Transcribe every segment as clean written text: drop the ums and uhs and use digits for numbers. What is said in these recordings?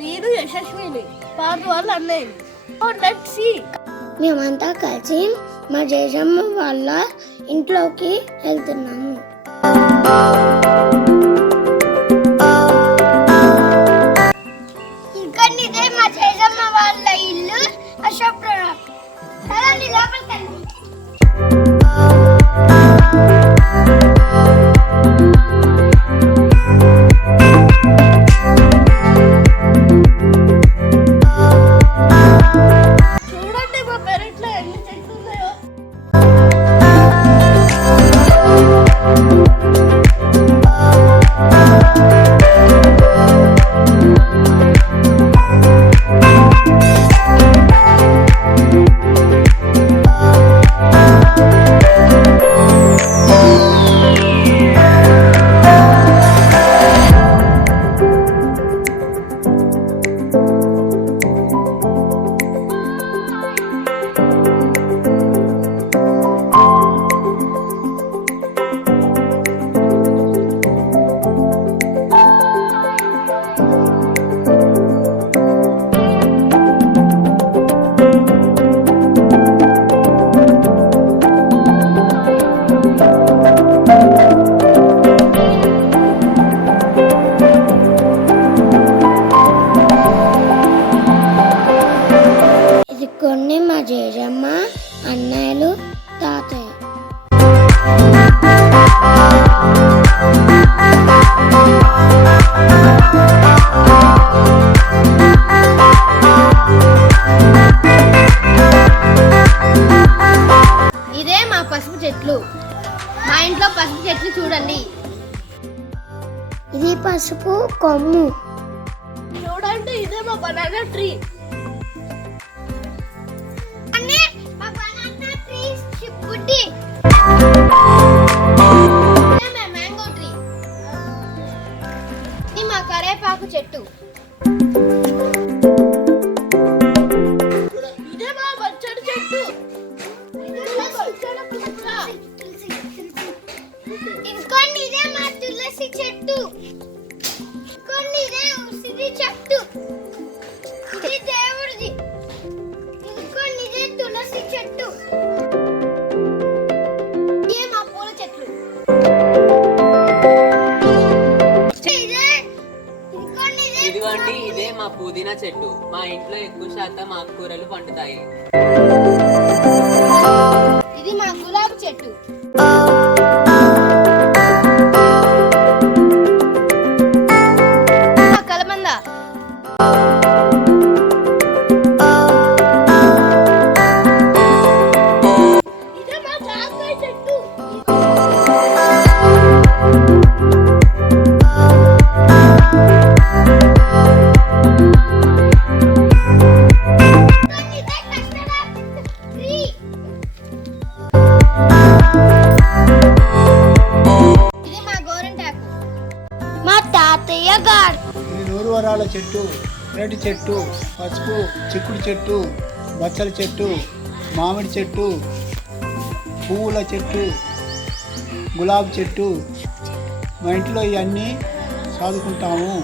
నేను యశస్విని పార్ట్ వాళ్ళ అన్నయ్యని. Let's see. మేమంతా కలిసి మా జేజమ్మ వాళ్ళ ఇంట్లోకి వెళ్తున్నాము. ఇంకా ఇదే మా జేజమ్మ వాళ్ళ ఇల్లు అశోక్పురం. లోపలికి కొన్ని మా జేజమ్మ అన్నయ్యలు తాతయ్య. ఇదే మా పసుపు చెట్లు. మా ఇంట్లో పసుపు చెట్లు చూడండి. ఇది పసుపు కొమ్ము. చూడండి ఇదే మా బనానా ట్రీ. Mango tree. ఇది మా కరేపాకు చెట్టు. ఇదే మా బచ్చడి చెట్టు. ఇంకొన్ని ఇదే మా తులసి చెట్టు. కొన్ని ఇదే ఉసిరి చెట్టు. ఇది దేవుడిది. ఇంకొన్ని ఇదే తులసి చెట్టు. ఇదే మా పూల చెట్లు. ఇదిగోండి ఇదే మా పుదీనా చెట్టు. మా ఇంట్లో ఎక్కువ శాతం ఆకుకూరలు పండుతాయి. ఇది మా గులాబీ చెట్టు. కలమంద. ఇదే మా జామకాయ చెట్టు. ఇది నూరువరాల చెట్టు, అరటి చెట్టు, పసుపు చిక్కుడు చెట్టు, బచ్చల చెట్టు, మామిడి చెట్టు, పువ్వుల చెట్టు, గులాబీ చెట్టు. మా ఇంట్లో ఇవన్నీ చదువుకుంటాము.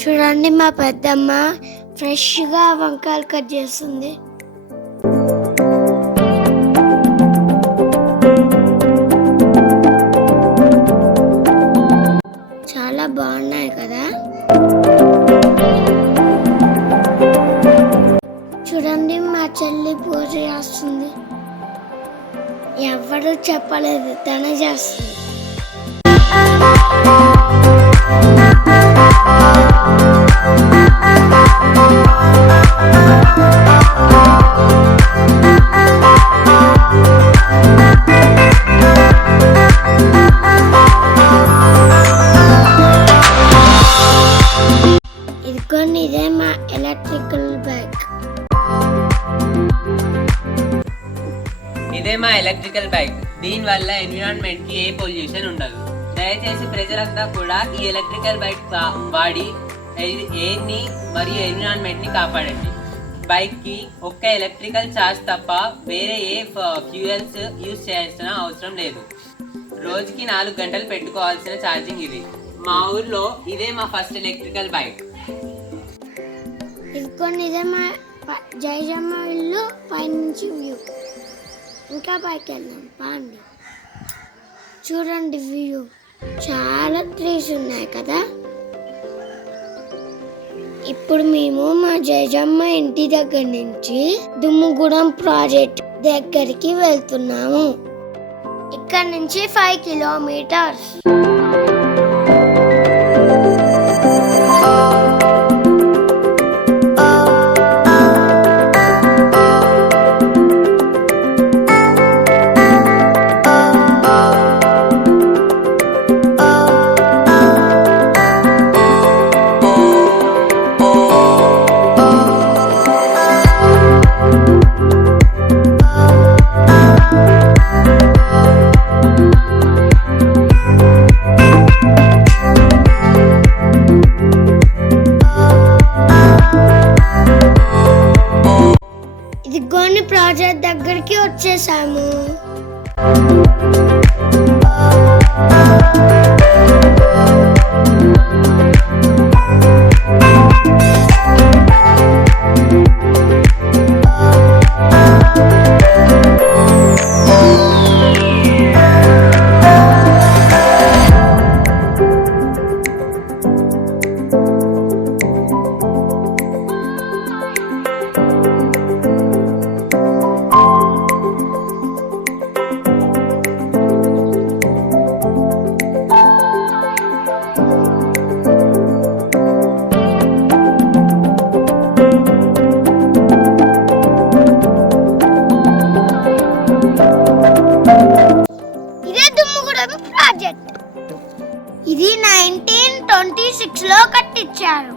చూడండి మా పెద్దమ్మ ఫ్రెష్గా వంకాయలు కట్ చేస్తుంది. చాలా బాగున్నాయి కదా. చూడండి మా చెల్లి పూజ చేస్తుంది. ఎవరు చెప్పలేదు, తనే చేస్తుంది. ఇదిగోండి ఇదే మా ఎలక్ట్రికల్ బైక్. ఇదే మా ఎలక్ట్రికల్ బైక్. దీని వల్ల ఎన్విరాన్మెంట్ కి ఏ పొల్యూషన్ ఉండదు. దయచేసి ప్రజలంతా కూడా ఈ ఎలక్ట్రికల్ బైక్ వాడి ఎయిర్ ని మరియు ఎన్విరాన్మెంట్ ని కాపాడండి. బైక్ కి ఒక్క ఎలక్ట్రికల్ ఛార్జ్ తప్ప వేరే ఏ ఫ్యూయల్స్ యూజ్ చేయాల్సిన అవసరం లేదు. రోజుకి 4 గంటలు పెట్టుకోవాల్సిన ఛార్జింగ్ ఇది. మా ఊర్లో ఇదే మా ఫస్ట్ ఎలక్ట్రికల్ బైక్. ఇదే మా జయజమ్మ ఇల్లు పైనుంచి వ్యూ. ఇంకా పైకి వెళ్దాం పాండి. చూడండి వ్యూ, చాలా ట్రీస్ ఉన్నాయి కదా. ఇప్పుడు మేము మా జయజమ్మ ఇంటి దగ్గర నుంచి దుమ్ముగూడెం ప్రాజెక్ట్ దగ్గరికి వెళ్తున్నాము. ఇక్కడ నుంచి 5 కిలోమీటర్స్. ఇదిగోని ప్రాజెక్ట్ దగ్గరికి వచ్చేసాము. ఇది 1926 లో కట్టించారు.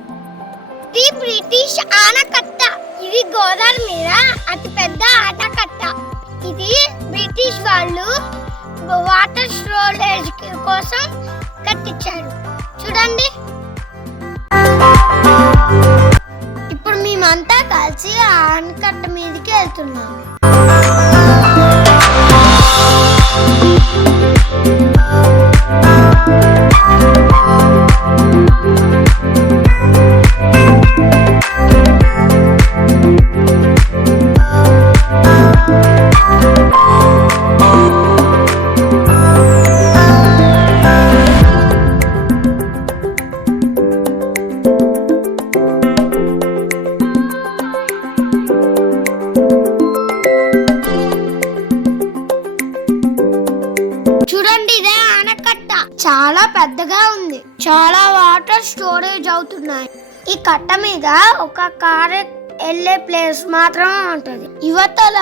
ఇది బ్రిటిష్ ఆనకట్ట. ఇది గోదావరి మీద అతి పెద్ద ఆనకట్ట. ఇది బ్రిటిష్ వాళ్ళు వాటర్ స్టోరేజ్ కోసం కట్టించారు. చూడండి. ఇప్పుడు మేమంతా కలిసి ఆ ఆనకట్ట మీదకి వెళ్తున్నాము. చూడండి, ఇదే ఆనకట్ట. చాలా పెద్దగా ఉంది. చాలా వాటర్ స్టోరేజ్ అవుతున్నాయి. ఈ కట్ట మీద ఒక కార్ వెళ్ళే ప్లేస్ మాత్రమే ఉంటది. యువతల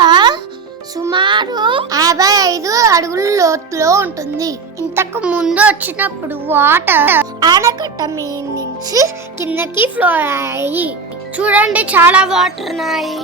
సుమారు 55 అడుగుల లోతులో ఉంటుంది. ఇంతకు ముందు వచ్చినప్పుడు వాటర్ ఆనకట్ట మీద నుంచి కిందకి ఫ్లో అయ్యాయి. చూడండి, చాలా వాటర్ ఉన్నాయి.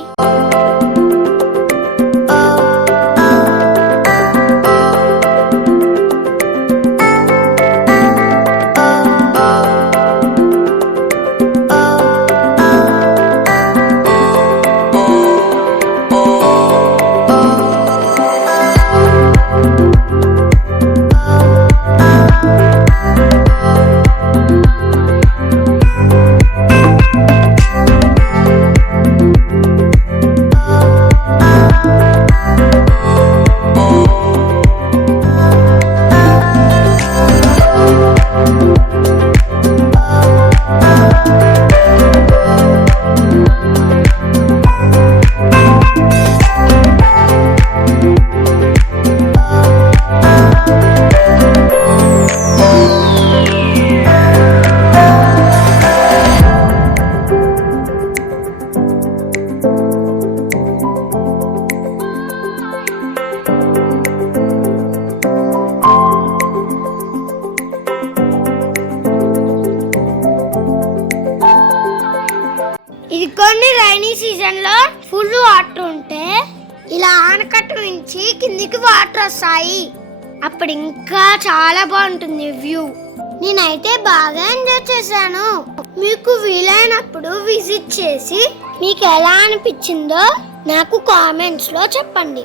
ఇది కొన్ని రైనీ సీజన్ లో ఫుల్ వాటర్ ఉంటే ఇలా ఆనకట్ట నుంచి కిందికి వాటర్ వస్తాయి. అప్పుడు ఇంకా చాలా బాగుంటుంది వ్యూ. నేనైతే బాగా ఎంజాయ్ చేశాను. మీకు వీలైనప్పుడు విజిట్ చేసి మీకు ఎలా అనిపించిందో నాకు కామెంట్స్ లో చెప్పండి.